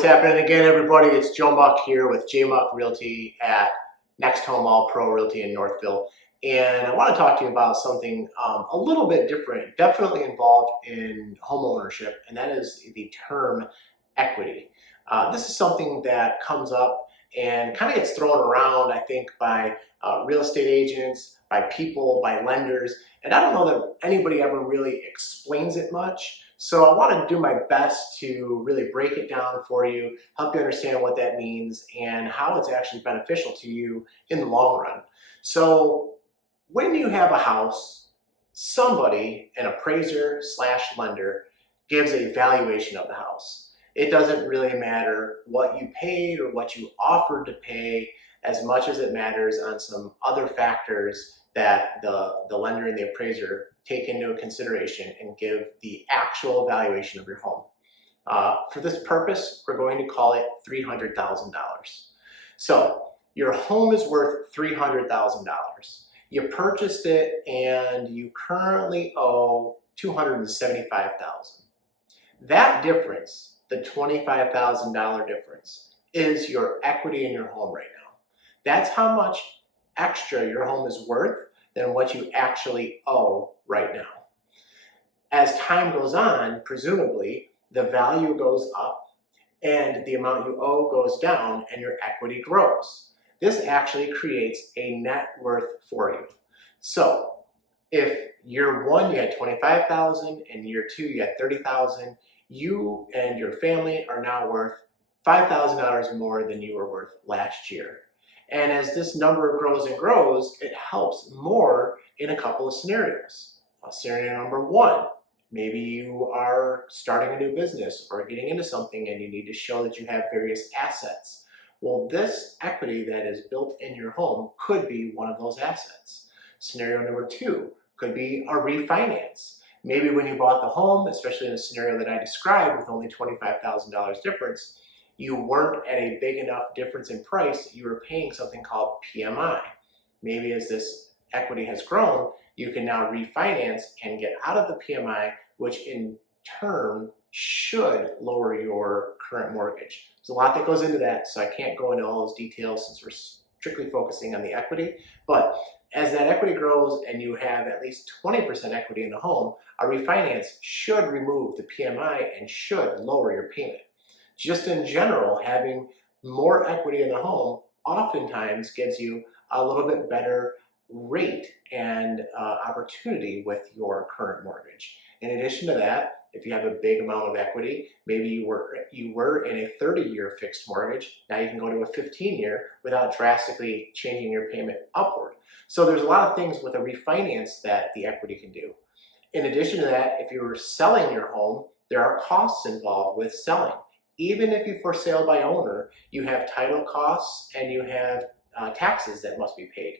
What's happening again, everybody? It's Joe Muck here with Muck Realty at Next Home All Pro Realty in Northville. And I want to talk to you about something a little bit different, definitely involved in home ownership, and that is the term equity. This is something that comes up and kind of gets thrown around, I think, by real estate agents, by people, by lenders, and I don't know that anybody ever really explains it much. So I want to do my best to really break it down for you, help you understand what that means and how it's actually beneficial to you in the long run. So when you have a house, somebody, an appraiser slash lender, gives a valuation of the house. It doesn't really matter what you paid or what you offered to pay as much as it matters on some other factors that the lender and the appraiser take into consideration and give the actual valuation of your home. For this purpose, we're going to call it $300,000. So your home is worth $300,000. You purchased it and you currently owe $275,000. That difference, the $25,000 difference, is your equity in your home right now. That's how much extra your home is worth than what you actually owe right now. As time goes on, presumably, the value goes up and the amount you owe goes down and your equity grows. This actually creates a net worth for you. So if year one you had $25,000 and year two you had $30,000, you and your family are now worth $5,000 more than you were worth last year. And as this number grows and grows, it helps more in a couple of scenarios. Scenario number one, maybe you are starting a new business or getting into something and you need to show that you have various assets. Well, this equity that is built in your home could be one of those assets. Scenario number two could be a refinance. Maybe when you bought the home, especially in the scenario that I described with only $25,000 difference, you weren't at a big enough difference in price, you were paying something called PMI. Maybe as this equity has grown, you can now refinance and get out of the PMI, which in turn should lower your current mortgage. There's a lot that goes into that, so I can't go into all those details since we're strictly focusing on the equity. But as that equity grows and you have at least 20% equity in the home, a refinance should remove the PMI and should lower your payment. Just in general, having more equity in the home oftentimes gives you a little bit better rate and opportunity with your current mortgage. In addition to that, if you have a big amount of equity, maybe you were in a 30-year fixed mortgage, now you can go to a 15-year without drastically changing your payment upward. So there's a lot of things with a refinance that the equity can do. In addition to that, if you were selling your home, there are costs involved with selling. Even if you for sale by owner, you have title costs and you have taxes that must be paid,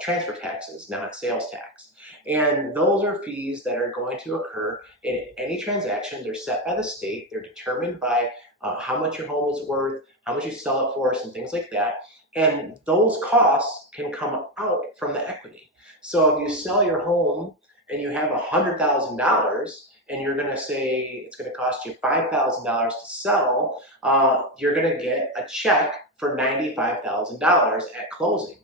transfer taxes, not sales tax. And those are fees that are going to occur in any transaction. They're set by the state. They're determined by how much your home is worth, how much you sell it for, some things like that. And those costs can come out from the equity. So if you sell your home and you have $100,000, and you're going to say it's going to cost you $5,000 to sell, you're going to get a check for $95,000 at closing.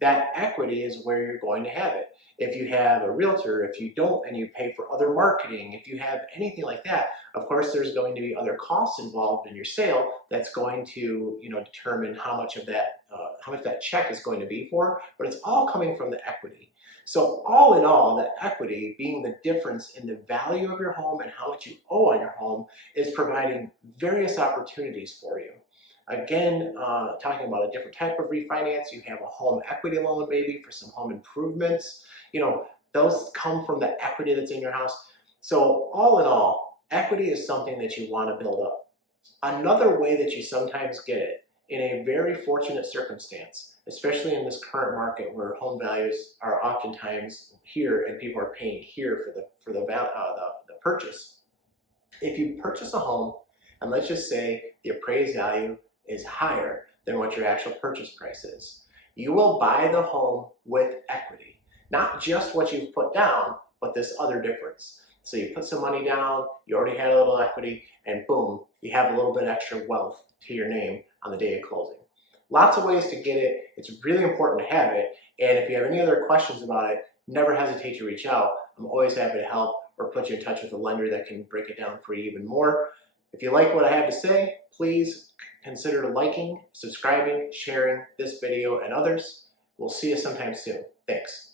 That equity is where you're going to have it. If you have a realtor, if you don't, and you pay for other marketing, if you have anything like that, of course there's going to be other costs involved in your sale that's going to determine how much that check is going to be for, but it's all coming from the equity. So all in all, the equity being the difference in the value of your home and how much you owe on your home is providing various opportunities for you. Again, talking about a different type of refinance, you have a home equity loan maybe for some home improvements. Those come from the equity that's in your house. So all in all, equity is something that you want to build up. Another way that you sometimes get it, in a very fortunate circumstance, especially in this current market where home values are oftentimes here and people are paying here for the purchase. If you purchase a home and let's just say the appraised value is higher than what your actual purchase price is, you will buy the home with equity, not just what you've put down, but this other difference. So you put some money down, you already had a little equity, and boom, you have a little bit extra wealth to your name on the day of closing. Lots of ways to get it. It's really important to have it. And if you have any other questions about it, never hesitate to reach out. I'm always happy to help or put you in touch with a lender that can break it down for you even more. If you like what I have to say, please consider liking, subscribing, sharing this video and others. We'll see you sometime soon. Thanks.